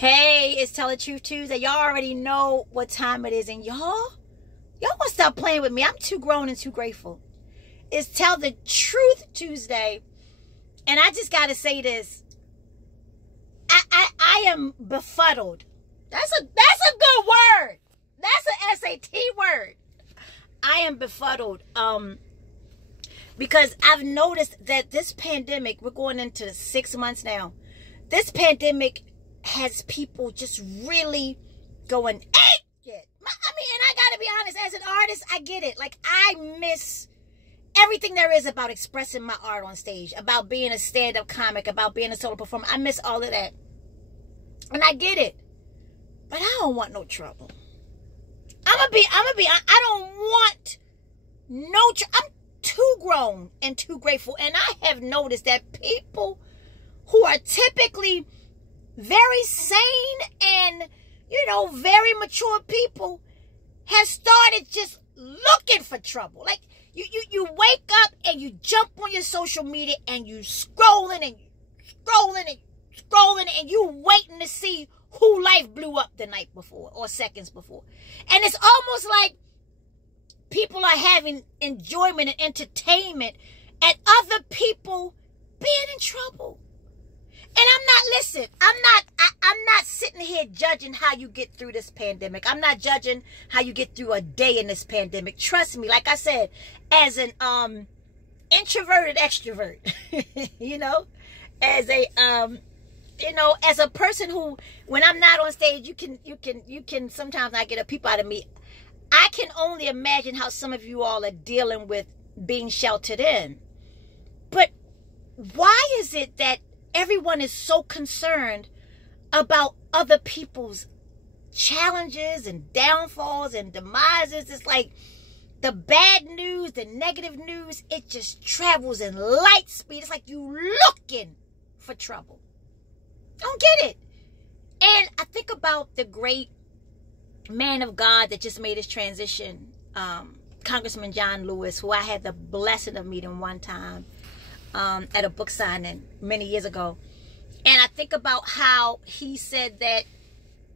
Hey, it's Tell the Truth Tuesday. Y'all already know what time it is. And y'all gonna stop playing with me. I'm too grown and too grateful. It's Tell the Truth Tuesday. And I just gotta say this. I am befuddled. That's a good word. That's an SAT word. I am befuddled. Because I've noticed that this pandemic, we're going into 6 months now. This pandemic has people just really going ape. I mean, and I gotta be honest, as an artist, I get it. Like, I miss everything there is about expressing my art on stage, about being a stand-up comic, about being a solo performer. I miss all of that. And I get it. But I don't want no trouble. I don't want no trouble. I'm too grown and too grateful. And I have noticed that people who are typically very sane and, very mature people have started just looking for trouble. Like, you wake up and you jump on your social media and you scrolling and you waiting to see who life blew up the night before or seconds before. And it's almost like people are having enjoyment and entertainment at other people being in trouble. And I'm not sitting here judging how you get through this pandemic. I'm not judging how you get through a day in this pandemic. Trust me, like I said, as an introverted extrovert, as a person who, when I'm not on stage, you can sometimes not get a peep out of me. I can only imagine how some of you all are dealing with being sheltered in. But why is it that everyone is so concerned about other people's challenges and downfalls and demises? It's like the bad news, the negative news, it just travels in light speed. It's like you looking for trouble. I don't get it. And I think about the great man of God that just made his transition, Congressman John Lewis, who I had the blessing of meeting one time at a book signing many years ago. And I think about how he said that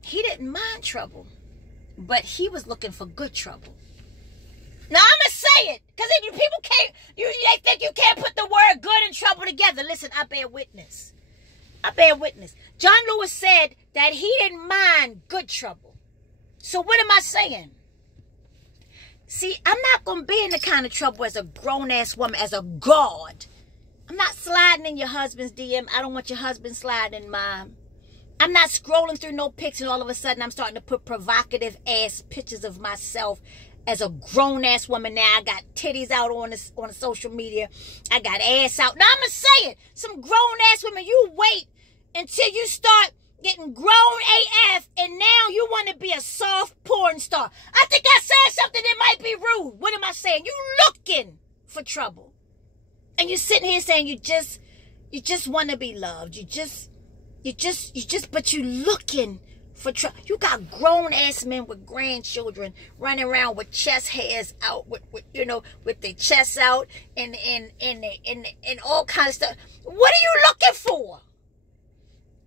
he didn't mind trouble, but he was looking for good trouble. Now, I'm going to say it, because people can't, they think you can't put the word good and trouble together. Listen, I bear witness. John Lewis said that he didn't mind good trouble. So what am I saying? See, I'm not going to be in the kind of trouble as a grown-ass woman, as a god. I'm not sliding in your husband's DM. I don't want your husband sliding in mine. I'm not scrolling through no pics and all of a sudden I'm starting to put provocative-ass pictures of myself as a grown-ass woman. Now I got titties out on the social media. I got ass out. Now I'm going to say it. Some grown-ass women, you wait until you start getting grown AF, and now you want to be a soft porn star. I think I said something that might be rude. What am I saying? You looking for trouble. And you're sitting here saying you just want to be loved. But you looking for trouble. You got grown-ass men with grandchildren running around with chest hairs out, with their chests out and all kinds of stuff. What are you looking for?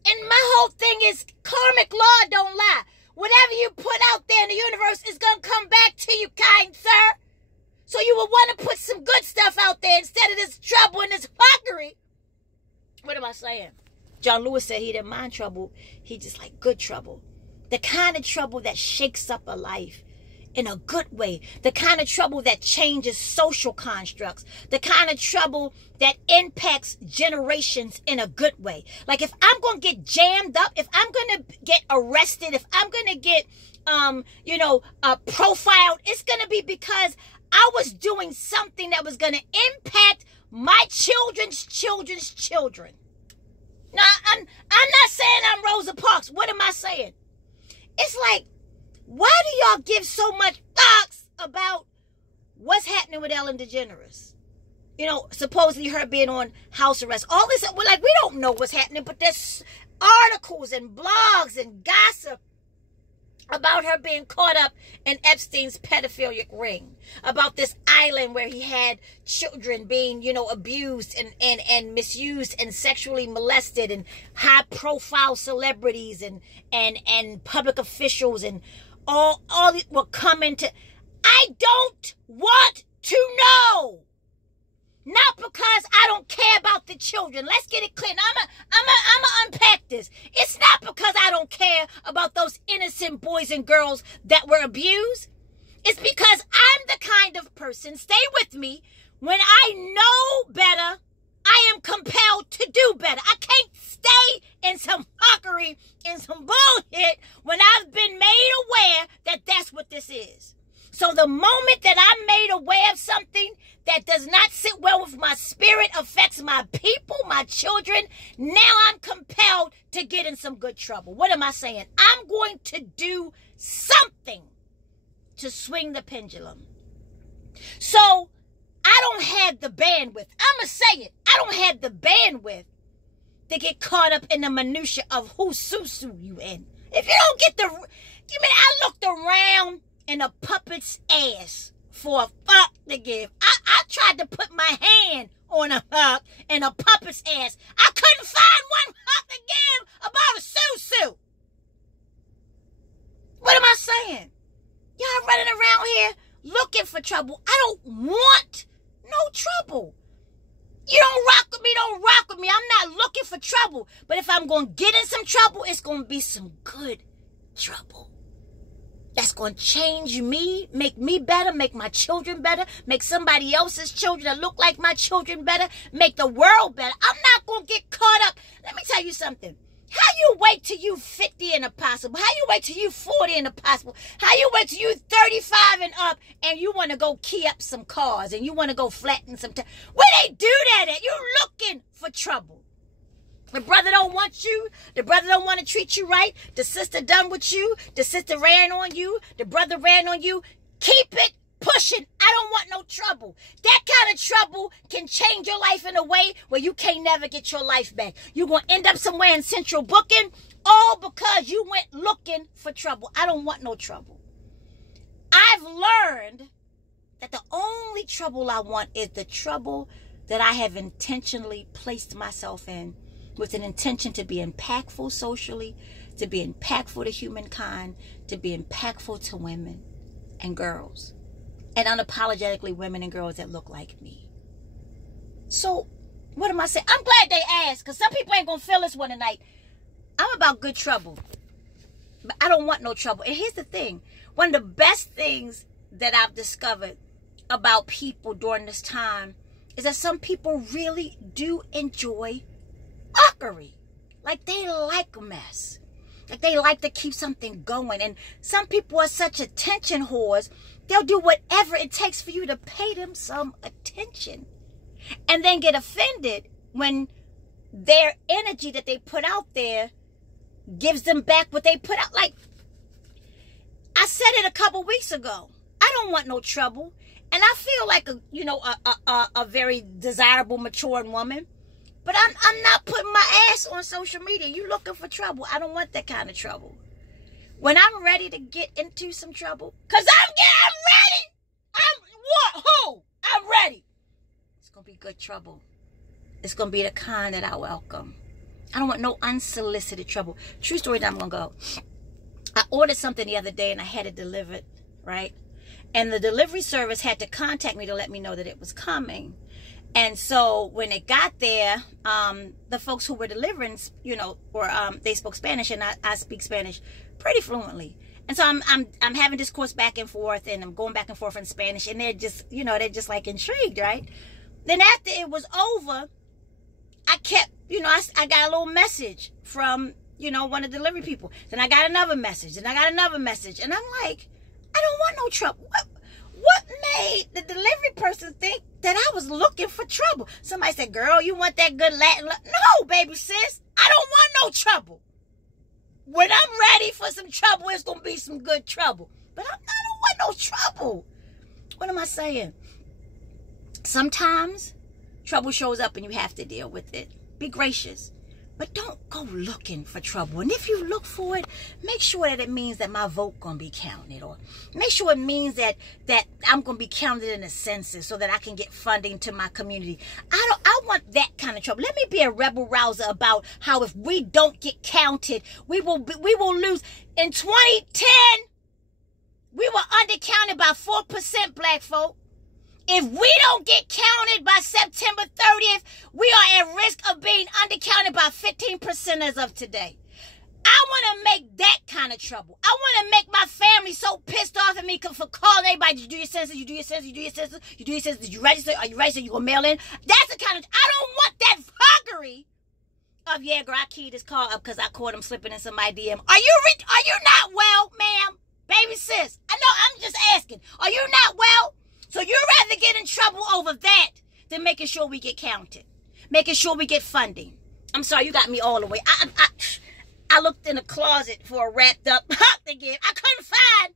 And my whole thing is karmic law don't lie. Whatever you put out there in the universe is going to come back to you, kind sir. So you will want to put some good stuff out there instead of this trouble and this fuckery. What am I saying? John Lewis said he didn't mind trouble. He just like good trouble. The kind of trouble that shakes up a life in a good way. The kind of trouble that changes social constructs. The kind of trouble that impacts generations in a good way. Like if I'm going to get jammed up, if I'm going to get arrested, if I'm going to get, profiled, it's going to be because I was doing something that was going to impact my children's children's children. Now, I'm not saying I'm Rosa Parks. What am I saying? It's like, why do y'all give so much thoughts about what's happening with Ellen DeGeneres? Supposedly her being on house arrest. All this, we don't know what's happening, but there's articles and blogs and gossip about her being caught up in Epstein's pedophilic ring, about this island where he had children being, abused and misused and sexually molested, and high profile celebrities and public officials and all were coming to. I don't want to know. Not because I don't care about the children. Let's get it clear. I'm unpack this. It's not because I don't care about those innocent boys and girls that were abused. It's because I'm the kind of person, stay with me, when I know better, I am compelled to do better. I can't stay in some fuckery and some bullshit when I've been made aware that that's what this is. So the moment that I'm made aware of something that does not sit well with my spirit, affects my people, my children, now I'm compelled to get in some good trouble. What am I saying? I'm going to do something to swing the pendulum. So I don't have the bandwidth. I'm going to say it. I don't have the bandwidth to get caught up in the minutia of whose susu you in. If you don't get I looked around in a puppet's ass for a fuck to give. I tried to put my hand on a fuck in a puppet's ass. I couldn't find one fuck to give about a susu. What am I saying? Y'all running around here looking for trouble. I don't want no trouble. You don't rock with me, don't rock with me. I'm not looking for trouble. But if I'm going to get in some trouble, it's going to be some good trouble. That's going to change me, make me better, make my children better, make somebody else's children that look like my children better, make the world better. I'm not going to get caught up. Let me tell you something. How you wait till you 50 and impossible? How you wait till you 40 and impossible? How you wait till you 35 and up and you want to go key up some cars and you want to go flatten some time? Where they do that at? You looking for trouble. The brother don't want you. The brother don't want to treat you right. The sister done with you. The sister ran on you. The brother ran on you. Keep it pushing. I don't want no trouble. That kind of trouble can change your life in a way where you can't never get your life back. You're going to end up somewhere in central booking all because you went looking for trouble. I don't want no trouble. I've learned that the only trouble I want is the trouble that I have intentionally placed myself in, with an intention to be impactful socially, to be impactful to humankind, to be impactful to women and girls, and unapologetically women and girls that look like me. So, what am I saying? I'm glad they asked, because some people ain't going to feel this one tonight. I'm about good trouble, but I don't want no trouble. And here's the thing. One of the best things that I've discovered about people during this time is that some people really do enjoy fuckery. Like they like a mess. Like they like to keep something going. And some people are such attention whores, they'll do whatever it takes for you to pay them some attention. And then get offended when their energy that they put out there gives them back what they put out. Like, I said it a couple weeks ago. I don't want no trouble. And I feel like a very desirable, maturing woman. But I'm not putting my ass on social media. You looking for trouble. I don't want that kind of trouble. When I'm ready to get into some trouble, because I'm ready. I'm ready. It's going to be good trouble. It's going to be the kind that I welcome. I don't want no unsolicited trouble. True story, I'm going to go. I ordered something the other day and I had it delivered, right? And the delivery service had to contact me to let me know that it was coming. And so when it got there, the folks who were delivering, they spoke Spanish, and I speak Spanish pretty fluently. And so I'm having discourse back and forth, and I'm going back and forth in Spanish, and they're just like intrigued, right? Then after it was over, I kept, I got a little message from, one of the delivery people. Then I got another message, and I got another message, and I'm like, I don't want no trouble. What made the delivery person think that I was looking for trouble? Somebody said, girl, you want that good Latin love? No, baby sis, I don't want no trouble. When I'm ready for some trouble, it's going to be some good trouble. But I don't want no trouble. What am I saying? Sometimes trouble shows up and you have to deal with it. Be gracious. But don't go looking for trouble. And if you look for it, make sure that it means that my vote gonna be counted, or make sure it means that I'm gonna be counted in the census so that I can get funding to my community. I want that kind of trouble. Let me be a rebel rouser about how if we don't get counted, we will lose. In 2010, we were undercounted by 4%, black folk. If we don't get counted by September 30th, we are at risk of being undercounted by 15% as of today. I want to make that kind of trouble. I want to make my family so pissed off at me for calling everybody. Did you do your census? You do your census? You do your census? You do your census? Did you register? Are you registered? You going to mail in? That's the kind of... I don't want that fuckery of, yeah, girl, I keyed this car up because I caught him slipping in somebody's DM. Are you not well, ma'am? Baby sis. I know, I'm just asking. Are you not well? So you'd rather get in trouble over that than making sure we get counted, making sure we get funding. I'm sorry, you got me all the way. I looked in the closet for a wrapped up hug to give. I couldn't find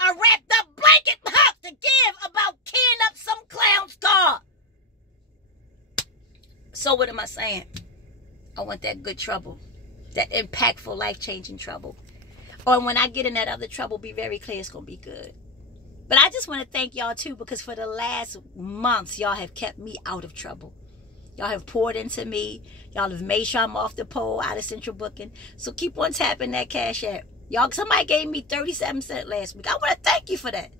a wrapped up blanket hug to give about keying up some clown's car. So what am I saying? I want that good trouble, that impactful, life-changing trouble. Or when I get in that other trouble, be very clear it's going to be good. But I just want to thank y'all too, because for the last months, y'all have kept me out of trouble. Y'all have poured into me. Y'all have made sure I'm off the pole, out of central booking. So keep on tapping that Cash App. Y'all, somebody gave me 37 cents last week. I want to thank you for that.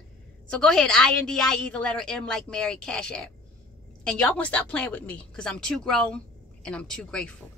So go ahead, INDIE, the letter M like Mary, Cash App. And y'all want to stop playing with me, because I'm too grown and I'm too grateful.